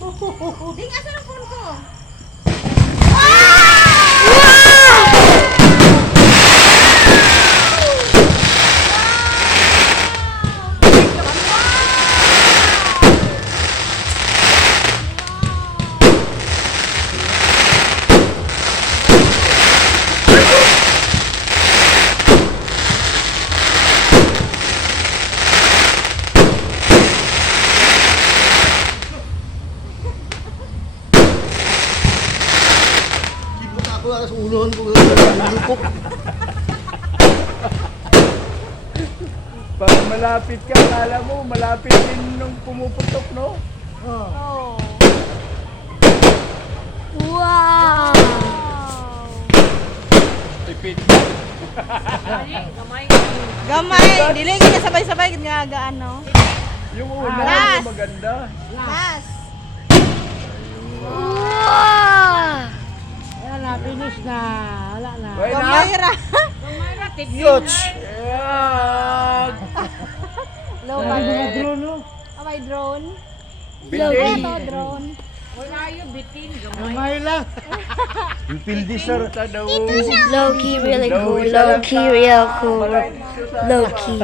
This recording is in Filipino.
Ding, asa ng phone ko? Ako alas ulohan ko lupok. Pag malapit ka, kala mo malapit din nung pumuputok, no? Oh. Wow! Tipid. Gamay, dili nga sabay-sabay nga gaano. Yung una, Last. yung maganda. Last. Wow! Wala na, finish na. Wala na. Why na? Gamay ra. Yuch! Yan! Low Wala mga budget. drone, no? May drone. Bitin. Ito, drone. Gamay lang. Yung pildiser. Low key, really cool. Low key, real cool. Low key.